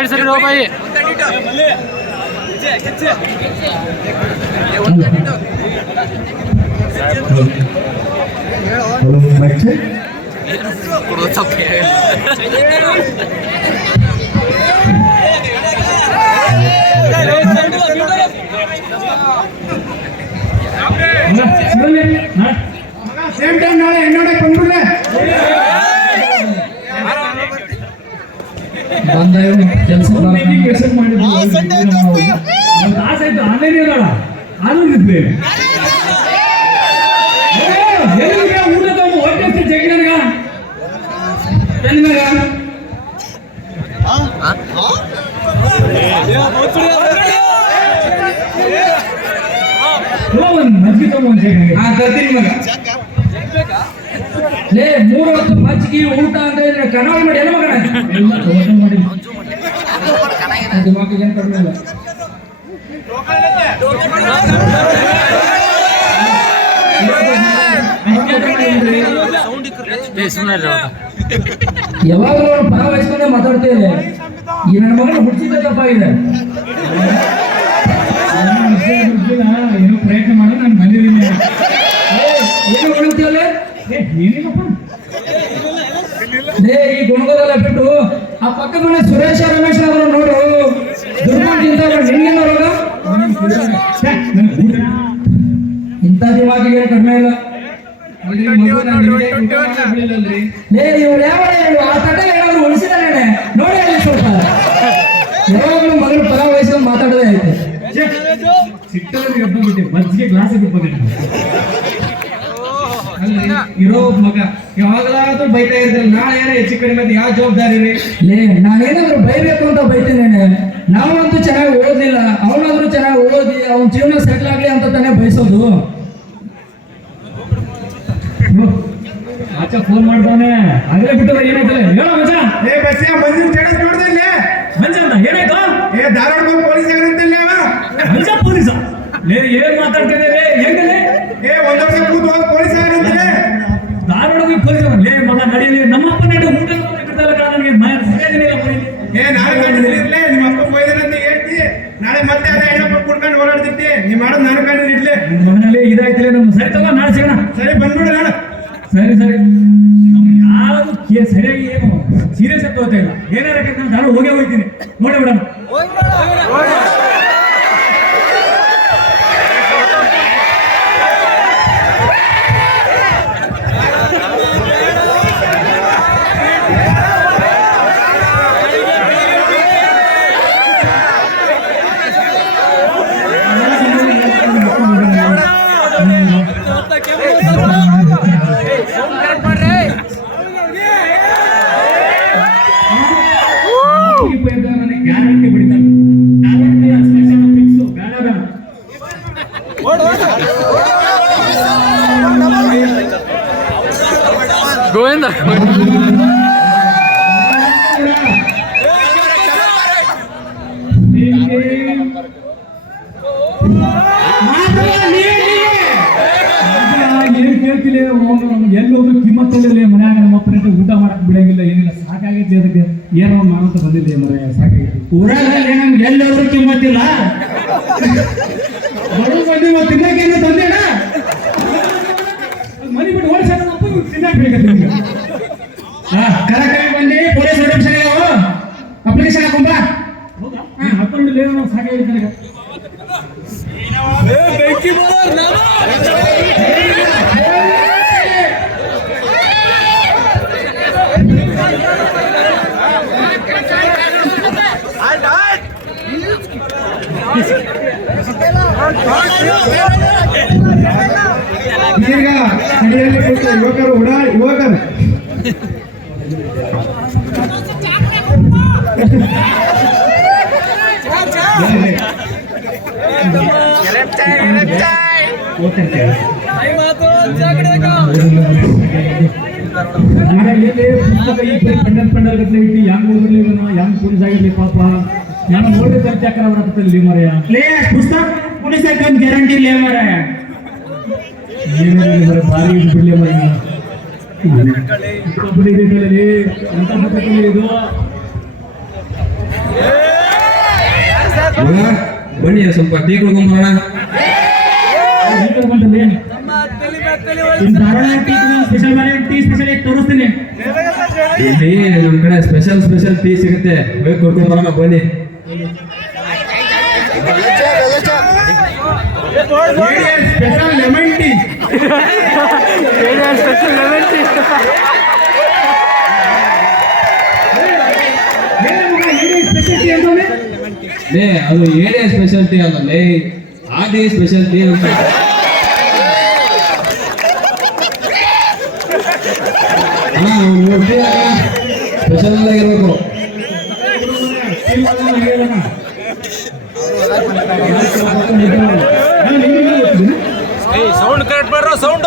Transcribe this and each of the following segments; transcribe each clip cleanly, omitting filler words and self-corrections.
Side ಸರಿ rho ಬಾಯಿ same time ನಾಳೆ ಹೆಣ್ಣೋಡಕ್ಕೆ ಬಂದ್ಬಿಡ್ಲೆ ಕೆಲಸ ಆಸೆಯ್ತು ಆನ್ಲೈನ್ ಇರೋಣ ಆನಂದಿದ್ವಿ ಊಟ ತಗೊಂಡು ಹೊಟ್ಟೆ ಜಗ್ಗಿ ಮಜ್ಜಿಗೆ ತಗೊಂಡು ತರ್ತೀನಿ ಮಗ ಲೇ 3 ಹೊತ್ತು ಮಜ್ಜಿಗೆ ಊಟ ಅಂತ ಹೇಳಿದ್ರೆ ಕನ್ನಡ ಮಾಡಿ ಎಲ್ಲ ಮಗನ ಮಾಡಿ ದಿಮಾಕಿಗೆ ಏನು ಕಡಿಮೆ ಇಲ್ಲ ಯಾವಾಗಲೂ ಅವನು ಪರ ವಹಿಸ್ಕೊಂಡೆ ಮಾತಾಡ್ತೇವೆ ಈ ನನ್ನ ಮಗನ ಹುಟ್ಟಿದ ತಪ್ಪಾಗಿದೆ ಏನೋ ಪ್ರಯತ್ನ ಮಾಡಿ ನಾನು ಬಂದಿದ್ದೀನಿ ಏನು ಕೊಡ್ತೀವಲ್ಲ ಏನಿಲ್ಲಪ್ಪ ಲೇ ಈ ಗುಣಗೋದೆಲ್ಲ ಬಿಟ್ಟು ಆ ಪಕ್ಕ ಮನೆ ಸುರೇಶ ರಮೇಶ್ ಅವರು ನೋಡು ದುರ್ಮಾರ್ಗಿಂತ ನಿನ್ನೆನವರಾಗ ಇಂಥ ದಿಮಾಕಿಗೆ ಕಡಿಮೆ ಇಲ್ಲ ಲೇ ಇವ್ರು ಯಾವ ಆ ತಟ್ಟೆ ಏನಾದ್ರು ಉಳಿಸಿದಾನೆ ನೋಡಿ ಅಲ್ಲಿ ಸ್ವಲ್ಪ ಯಾವಾಗಲೂ ಮಗನ ಪರ ವಹಿಸ್ಕೊಂಡು ಮಾತಾಡೋದೇ ಐತೆ ಸಿಟ್ಟಲ್ಲಿ ಎಬ್ಬಂಬಿಟ್ಟೆ ಮಜ್ಜಿಗೆ ಗ್ಲಾಸ್ ಇರೋ ಮಗ ಯಾವಾಗಲಾದ್ರೂ ಬೈತಾ ಇರ್ತಾರೆ ನಾಳೆ ಏನೋ ಹೆಚ್ಚು ಕಡಿಮೆ ಯಾವ ಜವಾಬ್ದಾರಿ ರೀ ಲೇ ನಾನೇನಾದ್ರೂ ಬೈಬೇಕು ಅಂತ ಬೈತೇನೆ ನಾವಂತೂ ಚೆನ್ನಾಗಿ ಓದಲಿಲ್ಲ ಅವನಾದ್ರೂ ಚೆನ್ನಾಗಿ ಓದಿ ಅವನ ಜೀವನ ಸೆಟ್ಲ್ ಆಗ್ಲಿ ಅಂತ ತಾನೇ ಬಯಸೋದು ಆಚೆ ಫೋನ್ ಮಾಡ್ತಾನೆ ಆಗಲೇ ಬಿಟ್ಟು ಏನಾಯ್ತಲ್ಲ ಹೇಳೋ ಮಜ ಏ ಬಸ್ಸ ಮಂಜಿನ ಸ್ಟೇಟಸ್ ನೋಡ್ದೆ ಇಲ್ಲಿ ಮಂಜ ಅಂತ ಏನಾಯ್ತು ಏ ಧಾರವಾಡ ಪೊಲೀಸ್ ಆಗಂತಲ್ಲ ಮಂಜ ಪೊಲೀಸ ಲೇ ಏನ್ ಮಾತಾಡ್ತಿದ್ದೇವೆ ಹೆಂಗಲೇ ಏ 1 ವರ್ಷ ಕೂತು ಪೊಲೀಸ್ ಆಗಂತಲ್ಲ ಧಾರವಾಡ ಪೊಲೀಸ್ ಲೇ ಮಗ ನಡೆಯಲಿ ನಮ್ಮಪ್ಪ ನಡೆ ಊಟ ಬಿಡ್ತಾರ ನನಗೆ ಏ ನಾಳೆ ಕಂಡಿರ್ಲೇ ನಿಮ್ಮ ಅಪ್ಪ ಬೈದಾನೆ ಅಂತ ಹೇಳ್ತಿ ನಾಳೆ ಮತ್ತೆ ಅದೇ ಹೆಣ್ಣಪ್ಪ ಕುಡ್ಕೊಂಡು ಓಡಾಡ್ತಿರ್ತಿ ನೀ ಮಾಡೋದು ನಾನು ಕಂಡಿರ್ಲಿ ಮಗನಲ್ಲಿ ಇದಾಯ್ತಿಲ್ಲ ನಮ್ಮ ಸರಿ ತಗೋ ನಾಳೆ ಸಿಗೋಣ ಸರಿ ಬಂದ್ಬಿಡು ನಾಳೆ ಸರಿ ಸರಿ ಯಾವುದು ಸರಿಯಾಗಿ ಏನು ಸೀರಿಯಸ್ ಆಗಿ ತಗೋತಾ ಇಲ್ಲ ಏನಾರ ನಾನು ಧಾರವಾಡ ಹೋಗೇ ಹೋಗ್ತೀನಿ ನೋಡಿ ಬಿಡೋಣ ಗ್ಯಾರಂಟಿ ಬಿಡ್ತಾನೆ ಗೋವಿಂದ ಏನ್ ಕೇಳ್ತಿಲ್ಲ ಎಲ್ಲೋದ್ರು ಕಿಮ್ಮತ್ತಲ್ಲಿ ಮನ್ಯಾಗ ನಮ್ಮಪ್ಪನ ಊಟ ಮಾಡಕ್ ಬಿಡಂಗಿಲ್ಲ ಏನಿಲ್ಲ ಸಾಕಾಗೈತಿ ಅದಕ್ಕೆ ಏನೋ ಮಾಡೋಂತ ಬಂದಿದ್ದೆ ಮರ ಸಾಕಾಗೈತಿ ಊರಾಗ ನಮ್ಗೆ ಎಲ್ಲೋದ್ರು ಕಿಮ್ಮತ್ತಿಲ್ಲ ತಿನ್ನಕೇನು ತಂದೇಣ ಮನಿ ಬಿಟ್ಟು ಓಡಿಸಾಕ ತಿನ್ನಕ್ ಬೇಕಂತ ಕರೆಕ್ಟಾಗಿ ಬಂದು ಪೊಲೀಸ್ ಅಪ್ಲಿಕೇಶನ್ ಹಾಕೊಂಬ ಹಾಕೊಂಡಿಲ್ಲ ಸಾಕಾಗೈತಿ ನನಗೆ ಯುವಕರು ಯುವಕರು ಪಂಡಲ್ ಗಟ್ಲೆ ಇಟ್ಟು ಹೆಂಗ್ ಓದಿರ್ಲಿ ಹೆಂಗ್ ಪೊಲೀಸ್ ಆಗಿರ್ಲಿ ಪಾಪ ನಾನು ನೋಡಿ ಚರ್ಚಾಕರ ಬರಕತ್ತಲ್ಲಿ ಮರೆಯ ಪುಸ್ತಕ ಪೊಲೀಸ್ ಗ್ಯಾರಂಟಿ ಇಲ್ಲ ಮರೆಯ ಏನಿಲ್ಲ ಭಾರಿ ಬಿಡ್ಲಿ ಮರೆಯ ಇದು ಮಗ ಬನ್ನಿ ಸ್ವಲ್ಪ ಟೀ ಕುಡ್ಕೊಂಬರೋಣ. ಸ್ಪೆಷಲ್ ಟೀ ಸ್ಪೆಷಲ್ ತೋರಿಸ್ತೀನಿ. ಇಲ್ಲಿ ನಮ್ ಕಡೆ ಸ್ಪೆಷಲ್ ಟೀ ಸಿಗುತ್ತೆ, ಹೋಗಿ ಕುಡ್ಕೊಂಬರೋಣ ಬನ್ನಿ. Special lemon tea. ಲೇ ಅದು ಏನೇ ಸ್ಪೆಷಾಲಿಟಿ ಅಲ್ಲ ಲೇ, ಅದೇ ಸ್ಪೆಷಾಲಿಟಿ ಅಂತ. ಸ್ಪೆಷಲ್ ಆಗಿರ್ಬೇಕು. ಸೌಂಡ್ ಕರೆಕ್ಟ್ ಮಾಡ್ರ ಸೌಂಡ್.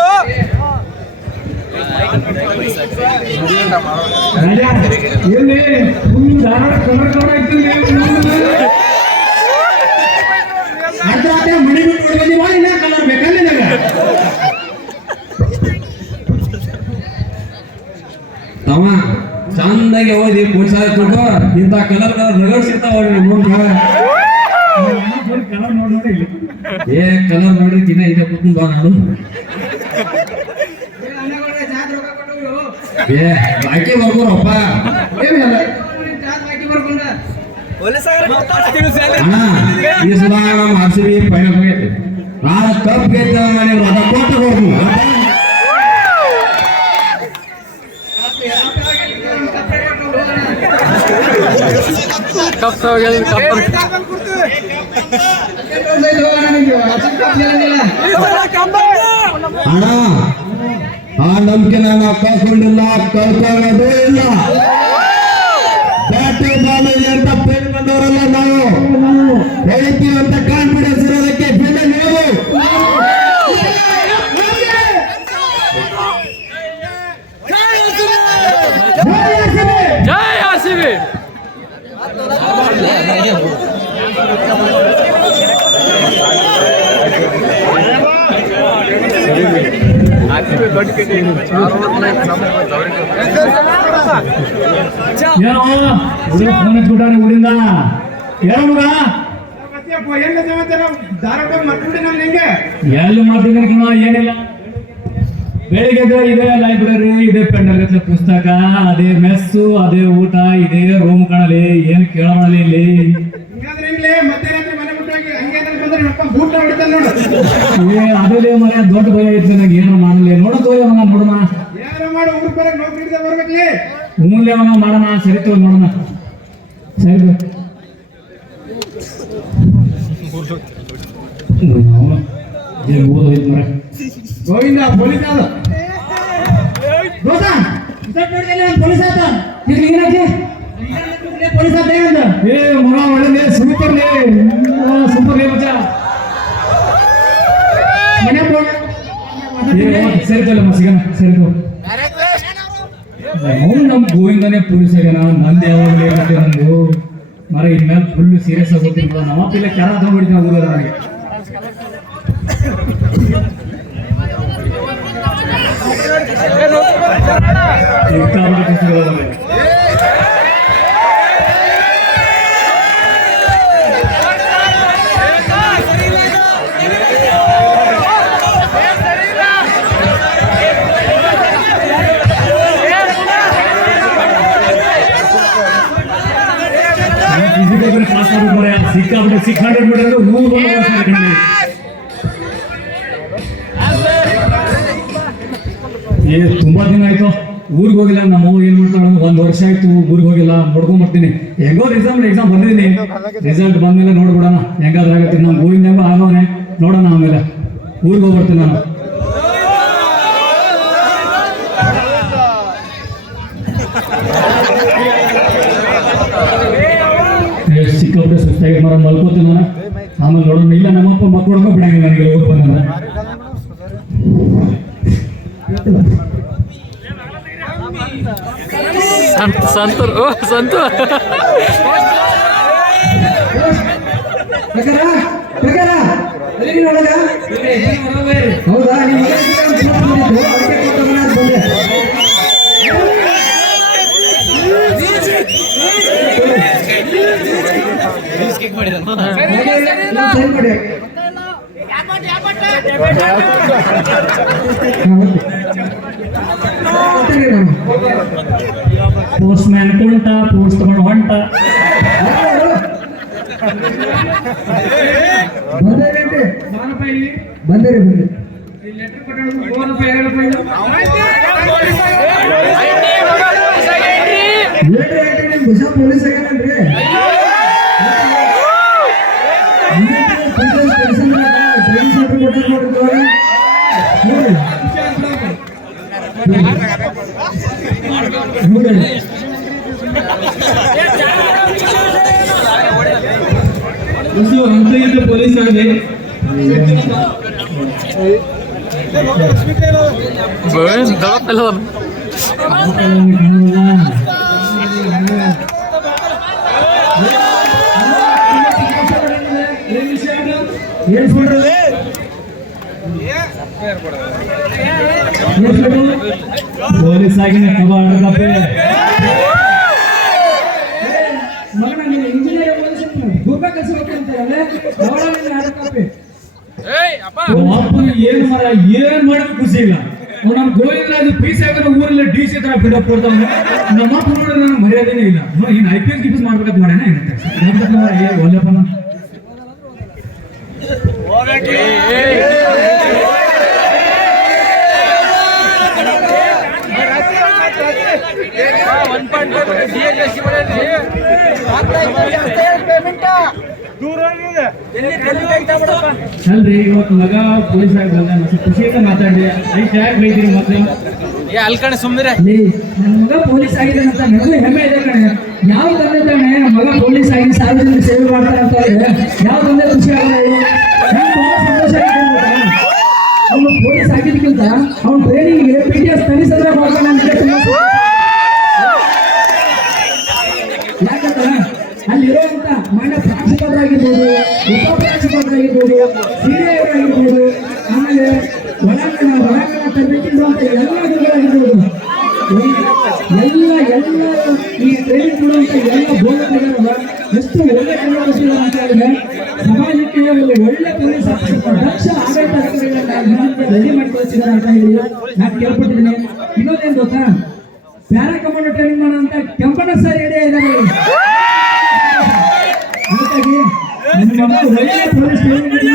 ಮನೆ ಬಿಟ್ಟು ಕಲರ್ ಬೇಕಲ್ಲ. ತಮ್ಮ ಚಂದಾಗಿ ಓದಿ ಪೊಲೀಸ್ ಕೊಟ್ಟು ಇಂಥ ಕಲರ್ ರಗಡ್ ಸಿಗ್ತಾವ ಏ ಕಲರ್ ನೋಡಿ ದಿನ ಇದೆ ಕೂತ್ಕೊಂಡ್ ಬಾ ನಾನು. ಏ ಬಾಕಿ ಬರ್ಬೋರಪ್ಪ ಈ ಸಲ ನಮ್ಮ RCB ಫೈನಲ್ ಹೋಗೈತೆ. ನಾನು ಕಪ್ ಗೆದ್ದ ಮನೆ ರಥ ಕೊಟ್ಟು ಹೋಗ್ತು. ಅಣ್ಣ ಆ ನಂಬಿಕೆ ನಾನು ಕಳ್ಕೊಂಡಿಲ್ಲ, ಕಳ್ಕೊಳ್ಳೋದೇ ಇಲ್ಲ. ಬ್ಯಾಟು ಬಾಲ್ ಅಂತ ಪೇರ್ ಬಂದವರಲ್ಲ ನಾವು, ಬೆಳಿತೀವಿ ಅಂತ ಕಾನ್ಫಿಡೆನ್ಸ್ ಇರೋದಕ್ಕೆ ಬೆಲೆ ನೀವು. ಜೈ RCB. ಊರಿಂದ ಏನೋ ಮಗ ಎಲ್ಲ ಸಮಾಚಾರ ಧಾರಾವಾಹಿ ಮರ್ತ್ಬಿಡಿ ನಮ್ಗೆ ಹೆಂಗೆ ಎಲ್ಲಿ ಮಾಡ್ತೀನಿ ಏನಿಲ್ಲ. ಬೆಳಿಗ್ಗೆ ಇದೇ ಲೈಬ್ರರಿ, ಇದೇ ಪೆಂಡಲ್ ಪುಸ್ತಕ, ಅದೇ ಮೆಸ್ಸು, ಅದೇ ಊಟ, ಇದೇ ರೂಮ್ ಕಾಣಲಿ, ಏನು ಕೇಳೋಣಲಿ ಇಲ್ಲಿ. ಹಿಂಗಾದ್ರೆ ಹೆಂಗ್ಲೇ ಮಧ್ಯರಾತ್ರಿ ಮನೆ ಬಿಟ್ಟಾಗಿ ಹಂಗೆ ಬಂದ್ರೆ ಅಪ್ಪ ಬೂಟ ಹೊಡಿತಾನೆ ನೋಡು. ಅದೇ ಮನೆ ದೊಡ್ಡ ಭಯ ಐತೆ ನನಗೆ, ಏನೋ ಮಾಡಲಿ. ನೋಡೋದು ಮಗ ನೋಡೋಣ, ಯಾರು ಮಾಡೋ ಊರ್ ಬರ ನೌಕರಿ ಹಿಡಿದ ಬರ್ಬೇಕ್ಲಿ. ಮೂಲ್ಯ ಮಗ ಮಾಡೋಣ. ಸರಿತು ನೋಡೋಣ. ಸರಿ ಗೋವಿಂದ ಪೊಲೀಸ್ ಆದ ಪೊಲೀಸ್ ಆತ ಪೊಲೀಸ್ ಆತ ಏನಂದ? ಏ ಮಗ ಒಳ್ಳೆ ಸೂಪರ್ ಸೂಪರ್ ಮಚ್ಚ. ಸರಿತಲ್ಲ ಸಿಗೋಣ. ಸರಿತು ಅವ್ನು ನಮ್ ಗೋವಿಂದನೇ ಪೊಲೀಸ್ ಆಗ್ಯಾನ. ನಂದು ಯಾವಾಗಲೇ ಮತ್ತೆ ನಂದು ಮರ ಇನ್ಮೇಲೆ ಫುಲ್ ಸೀರಿಯಸ್ ಆಗಿ ಹೋಗ್ತೀನಿ. ನಮ್ಮಪ್ಪಿಲ್ಲ ಕೆರ ತಗೊಂಡ್ಬಿಡ್ತೀನಿ ಊರ ನನಗೆ. ಸಿಕ್ಕಾಬಿಟ್ಟು 600 ಮೀಟರ್ ತುಂಬಾ ದಿನ ಆಯ್ತು ಊರಿಗೆ ಹೋಗಿಲ್ಲ. ನಮ್ಮ ಏನ್ ಮಾಡ್ತಾಳ, 1 ವರ್ಷ ಆಯ್ತು ಊರಿಗೆ ಹೋಗಿಲ್ಲ. ನೋಡ್ಕೊಂಡ್ ಬರ್ತೀನಿ. ಹೆಂಗೋ ಎಕ್ಸಾಮ್ ಬಂದಿದ್ದೀನಿ. ರಿಸಲ್ಟ್ ಬಂದ್ಮೇಲೆ ನೋಡ್ಬಿಡೋಣ ಹೆಂಗಾದ್ರೆ ಆಗತ್ತೆ. ನಮ್ಮ ಗೋವಿಂದ ಹೆಂಗೋ ಆಗೋನೆ ನೋಡೋಣ. ಆಮೇಲೆ ಊರಿಗೆ ಹೋಗ್ಬರ್ತೀನಿ ನಾನು. ಸಿಕ್ಕಾಬಿಟ್ಟೆ ಸುಸ್ತಾಗಿ ಮರ ಮಲ್ಕೋತೀನಿ ನಾನು. ಆಮೇಲೆ ನೋಡೋಣ. ಇಲ್ಲ ನಮ್ಮಪ್ಪ ಮಕ್ಕಳು ಬಿಡಂಗಿಲ್ಲ ನನಗೆ ಊರಿಗೆ ಬಂದ. ಸಂತೂರ್ ಹೌದಾ? ಪೋಸ್ಟ್ ಮ್ಯಾನ್ ಕುಂಟ ಪೋಸ್ಟ್ ತಗೊಂಡು ಹೊಂಟ ಬಂದಿರಿ ಲೆಟರ್ ಕೊಟ್ಟ ಬಿಜಾ ಪೊಲೀಸ್ ಆಗ್ಯಾನ್ರಿ ಅಂತ ಪೊಲೀಸ್ ಆಗಿ ಪೊಲೀಸ್ ಆಗಿ ಏನ್ ಮಾಡಿ ಖುಷಿ ಇಲ್ಲ ನಮ್ ಗೋವಿಂದ ಪೀಸ್ ಆಗ ಊರಲ್ಲಿ ಡಿ ಸಿ ತರ ಬಿಡಪ್ ಕೊಡ್ತಾವ ನಮ್ಮ ನಾನು ಮರ್ಯಾದೆನೇ ಇಲ್ಲ ಏನ್ IPS ಗಿಪಿಸ್ ಮಾಡ್ಬೇಕಂತ ಮಾಡ್ಯಾನ ಒಳ್ಳೆಪ್ಪ ಅಲ್ರಿ ಇವತ್ತು ಮಗ ಪೊಲೀಸ್ ಆಗಿ ಬಂದ ಖುಷಿಯಿಂದ ಮಾತಾಡಿ ಐತೆ ಯಾಕೆ ಬೈತೀರಿ ಮತ್ತೆ ಅಲ್ಕಣೆ ಸುಮ್ಮನೆ ನನ್ನ ಮಗ ಪೊಲೀಸ್ ಆಗಿದೆ ಅಂತ ನನಗೂ ಹೆಮ್ಮೆ ಇದೆ ಕಣೆ. ಯಾವ ತಂದೆ ತಾನೆ ಮಗ ಪೊಲೀಸ್ ಆಗಿ ಸಾರ್ವಜನಿಕ ಸೇವೆ ಮಾಡ್ತಾರೆ ಅಂತ ಯಾವ ತಂದೆ ಖುಷಿ ಆಗಲ್ಲ. ಸಂತೋಷ ಆಗಿದೆ ಅವನು ಪೊಲೀಸ್ ಆಗಿದ್ದಕ್ಕಿಂತ ಅವ್ನ ಟ್ರೈನಿಂಗ್ಗೆ PTS ತನಿಸಂದ್ರೆ ಮಾಡ್ತಾನೆ ಅಂತ ಯಾಕಂದ್ರೆ ಅಲ್ಲಿರುವಂತ ಮಾನ್ಯ ಪ್ರಾಂಶುಪಾಲರಾಗಿರ್ಬೋದು, ಉಪಪ್ರಾಂಶುಪಾಲರಾಗಿರ್ಬೋದು, CDI ಆಗಿರ್ಬೋದು, ಆಮೇಲೆ ಒಳಾಂಗಣ ತರಬೇತಿರುವಂತ ಎಲ್ಲ ಗುರುಗಳಾಗಿರ್ಬೋದು, ಎಲ್ಲ ಈ ಟ್ರೈನಿಂಗ್ ಕೊಡುವಂತ ಎಲ್ಲ ಬೋಧಕರು ಎಷ್ಟು ಒಳ್ಳೆ ಕೆಲಸ ಅಂತ ಹೇಳಿದ್ರೆ ಸಮಾಜಕ್ಕೆ ಒಂದು ಒಳ್ಳೆ ಪೊಲೀಸ್ ದಕ್ಷ ಆಡಳಿತ ಅಧಿಕಾರಿಗಳನ್ನ ರೆಡಿ ಮಾಡಿ ಕಳಿಸಿದ್ದಾರೆ ಅಂತ ಹೇಳಿ ನಾನು ಕೇಳ್ಪಟ್ಟಿದ್ದೀನಿ. ಇನ್ನೊಂದೇನು ಗೊತ್ತಾ, ಪ್ಯಾರಾ ಕಮಾಂಡೋ ಟ್ರೈನಿಂಗ್ ಮಾಡುವಂತ ಕೆಂಪಣ್ಣ ಸರ್ ರೆಡಿ ಇದ್ದಾರೆ. ಹಾಗಾಗಿ ನನ್ನ ಮಗ ಒಳ್ಳೆ ಪೊಲೀಸ್ ಟ್ರೈನಿಂಗ್ ಮಾಡಿ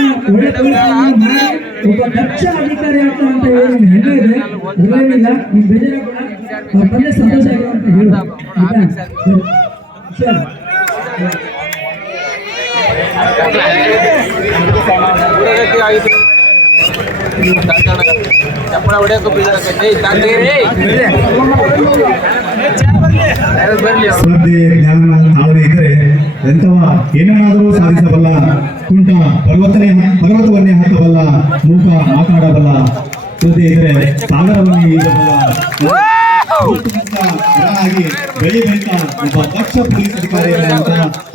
ಒಬ್ಬ ದಕ್ಷ ಅಧಿಕಾರಿ ಆಗ್ತಾನೆ ಅಂತ ಹೇಳಿ ಹೆಮ್ಮೆ ಇದೆ. ಒಳ್ಳೆಯದಿಲ್ಲ ನಿಮ್ ಬೇಜಾರ ಕೂಡ ಅವ್ರ ತಂದೆ ಸಂತೋಷ ಆಗಿದೆ ಅಂತ ಹೇಳು ಸರ್. ಚಪ್ಪಳ ಹೊಡೆಯಕ್ಕೂ ಶ್ರದ್ಧೆ ಜ್ಞಾನ ತಾಳ್ಮೆ ಇದ್ದರೆ ಎಂಥವ ಏನನ್ನಾದರೂ ಸಾಧಿಸಬಲ್ಲ. ಕುಂಟ ಪರ್ವತವನ್ನೇ ಹತ್ತಬಲ್ಲ, ಮೂಕ ಮಾತನಾಡಬಲ್ಲ. ಶ್ರದ್ಧೆ ಇದ್ದರೆ ಸಾಗರವನ್ನೇ ಈಜಬಲ್ಲ. ಆಗಿ ಬೆಳೀತಾ ಒಬ್ಬ ದಕ್ಷ ಪೊಲೀಸ್ ಅಧಿಕಾರಿ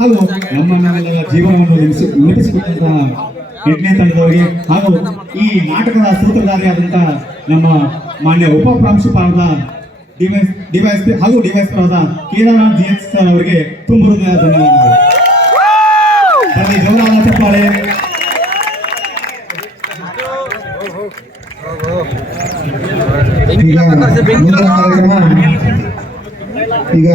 ಹಾಗೂ ನಮ್ಮನ್ನೆಲ್ಲ ಜೀವನವನ್ನು ನೆನಪಿಸಿಕೊಟ್ಟಂತಹ 8ನೇ ತಂಡದವರಿಗೆ ಹಾಗೂ ಈ ನಾಟಕದ ಸೂತ್ರಧಾರಿಯಾದಂಥ ನಮ್ಮ ಮಾನ್ಯ ಉಪ ಪ್ರಾಂಶುಪಾಲರಾದ ಡಿವೈಎಸ್ಪಿ ಹಾಗೂ ಡಿವೈಎಸ್ಪಿ ಆದ ಕೇದಾರನಾಥ್ GH ಸರ್ ಅವರಿಗೆ ತುಂಬ ಹೃದಯ ಧನ್ಯವಾದಗಳು. ಬನ್ನಿ ಜೋರಾದ ಚಪ್ಪಾಳೆ. ಈಗ